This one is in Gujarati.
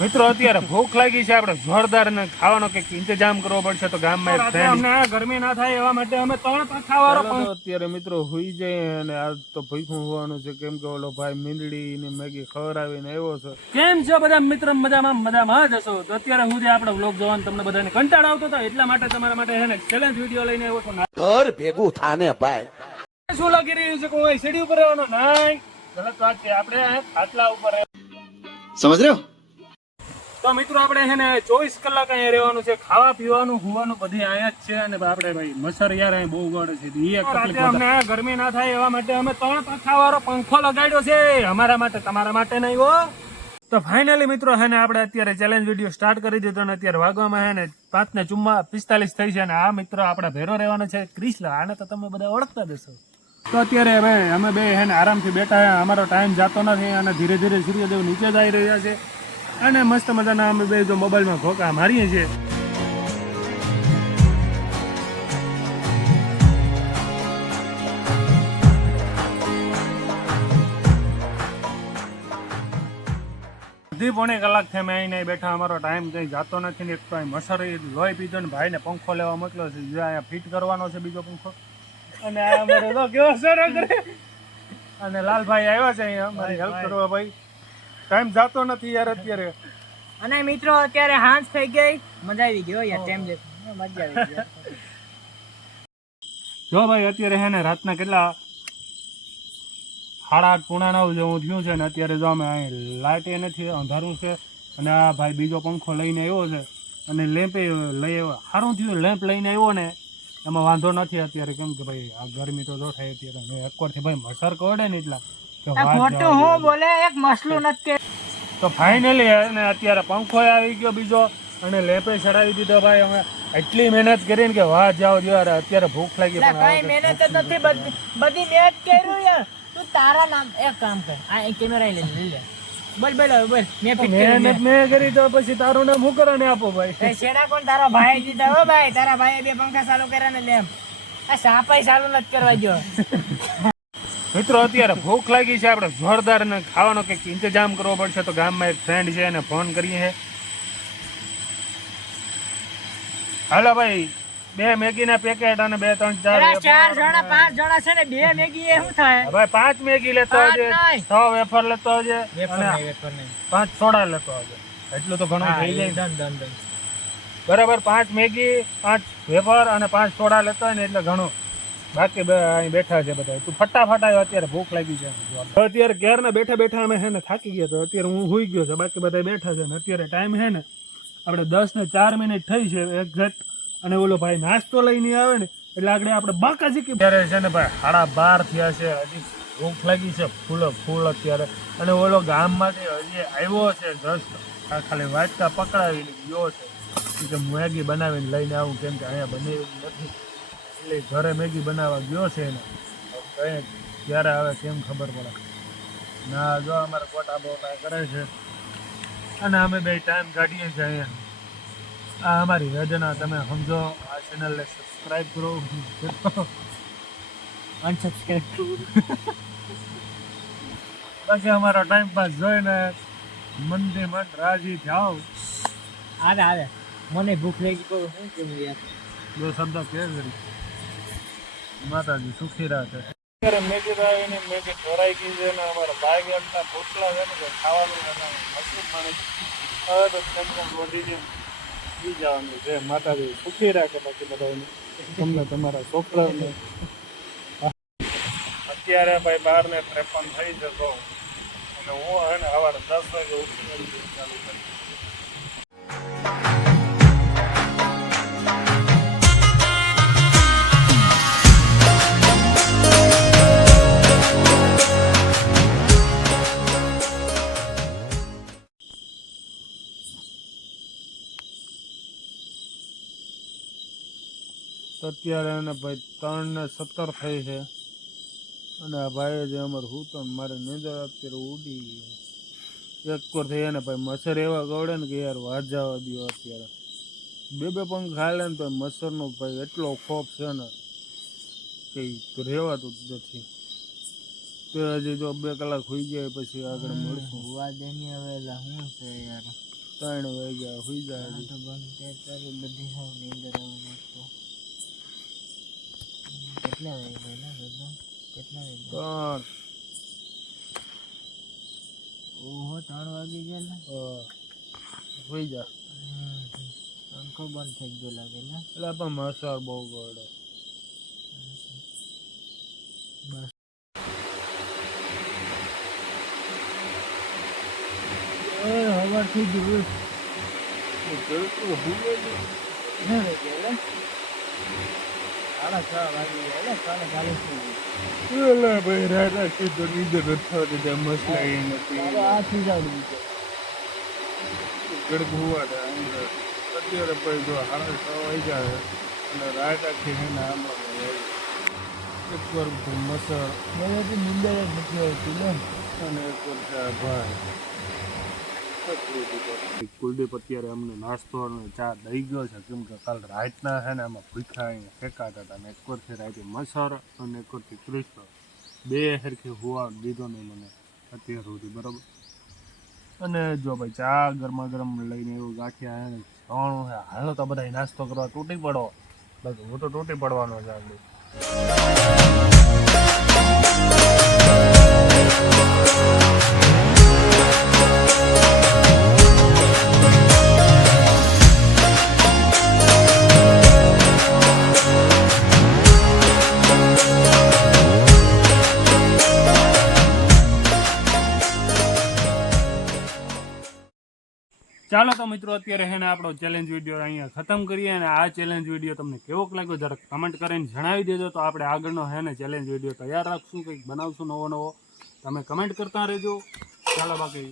મિત્રો અત્યારે ભૂખ લાગી છે. આપણે જોરદાર ને ખાવાનો કંઈક ઇંતજામ કરવો પડશે તો ગામમાં અમને ગરમી ના થાય એવા માટે અમે ત્રણ પાંખા વાળો ચાલો તો અત્યારે મિત્રો હુઈ જાય અને આ તો ભૂખું હોવાનું છે. કેમ કે ઓલો ભાઈ મીંદડી ને મેગી ખવડાવીને આવ્યો છે. કેમ છો બધા મિત્ર? મજામાં મજામાં જ હશો. તો અત્યારે હું જે આપણે વ્લોગ જોવાનું તમને બધાને કંટાળ આવતો હતો એટલા માટે તમારા માટે છે ને ચેલેન્જ વીડિયો લઈને આવ્યો છું. ઘર ભેગું થાને ભાઈ. શું લાગી રહ્યું છે કોઈ સીડી ઉપર રહેવાનો? નહીં. ગલત વાત છે આપણે આટલા ઉપર સમજ રહ્યો? તો મિત્રો આપણે છે ને ચોવીસ કલાક અહીંયા રહેવાનું છે. ખાવા પીવાનું હોવાનું બધે અહીંયા જ છે અને આપણે ભાઈ મચ્છર યાર અહીં બહુ ગળે છે. અમને ગરમી ના થાય એવા માટે અમે ત્રણ પંખા વાળો પંખો લગાડ્યો છે. અમારા માટે તમારા માટે નહીં હો. તો ફાઇનલી મિત્રો હે ને આપણે અત્યારે ચેલેન્જ વીડિયો સ્ટાર્ટ કરી દીધો અને અત્યારે વાગવામાં હે ને પાંચ ને ચુમ્મા પિસ્તાલીસ થઈ છે અને આ મિત્ર આપણે ભેરો રહેવાનો છે. ક્રિશલા આને તો તમે બધા ઓળખતા દેશો તો અત્યારે હવે અમે બે હે ને આરામથી બેઠા હે અમારો ટાઈમ જતો નથી અને ધીરે ધીરે સૂર્યદેવ નીચે જઈ રહ્યા છે. અને મસ્ત મજાના અમે બે જો મોબાઈલમાં ઘોકા મારીએ છીએ. અડધી પોણી કલાક થઈ મેં અહીં બેઠા અમારો ટાઈમ કંઈ જતો નથી ને એક તો મસરી લોહી પીધો ને ભાઈને પંખો લેવા મોકલ્યો છે જે અહીંયા ફિટ કરવાનો છે બીજો પંખો. અને આ અમારો તો કેવો સરો કરે અને લાલભાઈ આવ્યા છે અહીંયા અમારી હેલ્પ કરવા ભાઈ. ટાઈમ જાતો નથી યાર અત્યારે. અને મિત્રો અત્યારે હાંસ થઈ ગઈ. મજા આવી ગયો યાર ટાઈમ જતો મજા આવી ગઈ. જો ભાઈ અત્યારે હે ને રાતના કેટલા? સાડા આઠ પૂણા નવ જેવું થયું છે ને અત્યારે જો અમે અહીં લાઇટ એ નથી અંધારું છે. અને આ ભાઈ બીજો પંખો લઈને આવ્યો છે. અને લેમ્પે લઈ આવ્યો. સારું થયું લેમ્પ લઈને આવ્યો ને. એમાં વાંધો નથી અત્યારે. કેમ કે ભાઈ આ ગરમી તો જો થાય અત્યારે. એકવારથી ભાઈ મસર કરડે ને એટલા. ખોટું હું. બોલે એક મસલું નથી તો ફાઇનલી અને અત્યારે પંખો આવી ગયો બીજો અને લેપે ચડાવી દીધો ભાઈ. અમે એટલી મહેનત કરીને કે વાહ જાઓ જો અત્યારે ભૂખ લાગી પણ કઈ મહેનત જ નથી બધી બધી મેચ કર્યું યાર. તું તારા નામ એક કામ કર. આ કેમેરા લઈ લે લે. બોલ બોલ બોલ. મેં ફિટ મહેનત મેં. કરી તો પછી તારું નામ હું કરે આપો ભાઈ? એ શેડા કોણ? તારો ભાઈ દીધા હો ભાઈ તારા ભાઈએ બે પંખા ચાલુ કર્યા ને લેમ આ સાપાઈ ચાલુ નથી કરવા જો મિત્રો અત્યારે ભૂખ લાગી છે. આપણે જોરદાર ને ખાવાનો કંઈક ઇંતજામ કરવો પડશે તો ગામમાં એક ફ્રેન્ડ છે એને ફોન કરીએ છે હાલો ભાઈ બે મેગી ના પેકેટ અને બે ત્રણ ચાર ચાર જણા પાંચ જણા છે ને બે મેગી એ શું થાય? ભાઈ પાંચ મેગી લેતો આવજે છ વેફર લેતો આવજે પાંચ સોડા લેતો આવજે. એટલું તો ઘણું થઈ જાય. બરાબર પાંચ મેગી પાંચ વેફર અને પાંચ સોડા લેતો હોય ને એટલે ઘણું બાકી અહીં બેઠા છે બધા. તું ફટાફટ આવ્યો અત્યારે ભૂખ લાગી છે. અત્યારે ઘેરના બેઠા બેઠા અમે હે ને થાકી ગયા તો અત્યારે હું હુઈ ગયો છે. બાકી બધા બેઠા છે ને અત્યારે ટાઈમ હે ને આપણે દસ ને ચાર મિનિટ થઈ છે એક્ઝેક્ટ અને ઓલો ભાઈ નાસ્તો લઈને આવે ને એટલે આગળ આપણે બાકા શીખી ત્યારે છે ને ભાઈ સાડા બાર થયા છે. હજી ભૂખ લાગી છે ફૂલો ફૂલ અત્યારે. અને ઓલો ગામમાંથી હજી આવ્યો છે જસ્ટ આ ખાલી વાટકા પકડાવીને ગયો છે. કે મેગી બનાવીને લઈને આવું કેમ કે અહીંયા બનાવી નથી. એટલે ઘરે મેગી બનાવવા ગયો છે ને હવે કઈ ક્યારે આવે કેમ ખબર પડે. ના જો અમારે કોટા બોટા કરે છે. અને અમે બે ટાઈમ કાઢીએ છીએ અહીંયા. આ અમારી વેદના તમે સમજો આ ચેનલને સબસ્ક્રાઈબ કરો. અનસબસ્ક્રાઇબ બાકી અમારો ટાઈમ પાસ જોઈને મનથી મન રાજી થાવ. આવે આવે મને ભૂખ લાગી તો શું કેવું યાર? બે શબ્દ કે કરી માતાજી સુખી રાખે અત્યારે મેગી આવીને મેગી ઢોરાઈ ગઈ છે ને અમારા એમના પોટલા છે ને ખાવાનું મશરૂમ મળે હવે તો વધી ગયું પી જવાનું છે. માતાજી સુખી રાખે બાકી બધાને તમને તમારા છોકરાને અત્યારે ભાઈ બાર ને ત્રેપન થઈ જતો અને હું હે ને દસ વાગે ઉઠીને ચાલુ કરી તો અત્યારે એને ભાઈ ત્રણ ને સત્તર થઈ છે. અને આ ભાઈ જે અમારે હું મારે નીંદર અત્યારે ઉડી ગઈ એક કોર થઈ ને ભાઈ મચ્છર એવા ગવડે ને કે યાર વાત જવા દો અત્યારે. બે બે પંખ હાલે ને તો મચ્છરનો ભાઈ એટલો ખોફ છે ને કે રહેવાતું જ નથી. તે હજી જો બે કલાક હોઈ જાય પછી આગળ મળશું. વાત એની હવે શું છે યાર? ત્રણ વાગ્યા સુઈ જાય તો બંધ તે બધી હું નીંદર આવે કેટલા કેટલા ત્રણ. ઓહો ત્રણ વાગી ગયા ને? હોઈ જા. પંખો બંધ થઈ ગયો લાગે ને? એટલે પણ મસાર બહુ ગળે. બસ. ના રે ગયા સાડા છ વાગી એટલે થઈ ભાઈ રાત કીધું નીંદર નથી થતી મસ્ત લાગી નથી આ છે ગડગુવાટ અંદર અત્યારે પછી જો સાડા છ જાય અને રાત આખી છે આમાં એક વાર મસર મને નીંદર નથી આવતી ને ભાઈ કુલદીપ અત્યારે અમને નાસ્તો અને ચા દઈ ગયો છે. કેમ કે કાલ રાતના છે ને આમાં ભૂખા અહીંયા ફેંકાતા હતા અને એક વરથી રાતે મસર અને એક વરથી કૃષ્ણ બે હરખી હુવા દીધો નહીં મને અત્યાર સુધી, બરાબર? અને જો ભાઈ ચા ગરમા ગરમ લઈને એવું ગાંઠિયા હે ને ત્રણ હાલો તો બધા નાસ્તો કરવા તૂટી પડો. બસ હું તો તૂટી પડવાનો છે આગળ. ચાલો તો મિત્રો, અત્યારે હેને આપણો ચેલેન્જ વીડિયો અહીંયા ખતમ કરીએ અને આ ચેલેન્જ વીડિયો તમને કેવોક લાગ્યો, જરાક કમેન્ટ કરીને જણાવી દેજો. તો આપણે આગળનો હેને ચેલેન્જ વીડિયો તૈયાર રાખશું, કંઈક બનાવશું નવો નવો. તમે કમેન્ટ કરતા રહેજો. ચાલો બાકી.